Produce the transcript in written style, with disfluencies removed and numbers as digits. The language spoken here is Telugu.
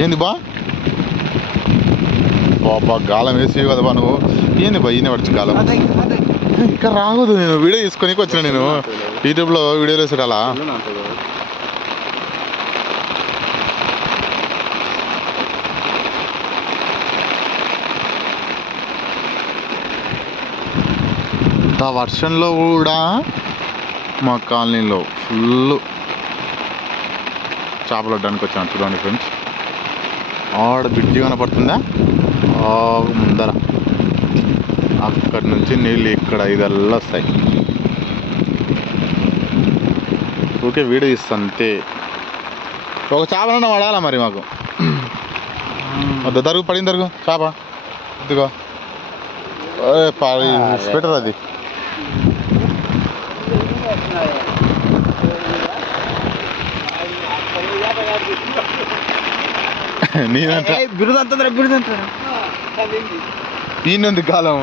ఏంది బా బాబా గాలం వేసి కదా బా నువ్వు ఏంది బా ఈయన పడుచు గాలం ఇక్కడ రాకూడదు నేను వీడియో తీసుకొని వచ్చిన నేను యూట్యూబ్లో వీడియోలు వేసాడు అలా ఇంత వర్షంలో కూడా మా కాలనీలో ఫుల్ చేపలు వడ్డానికి వచ్చాను చూడండి ఫ్రెండ్స్ ఆడ బ్రిడ్జి కనపడుతుందా ముందర అక్కడి నుంచి నీళ్ళు ఇక్కడ ఇదల్లా వస్తాయి ఓకే వీడియో తీస్తాను అంతే ఒక చేపలన్నా పడాలా మరి మాకు దరుగు పడింది దరుగు చేప ఇదిగో స్వెటర్ అది నేనంటే ఈయనంది కాలం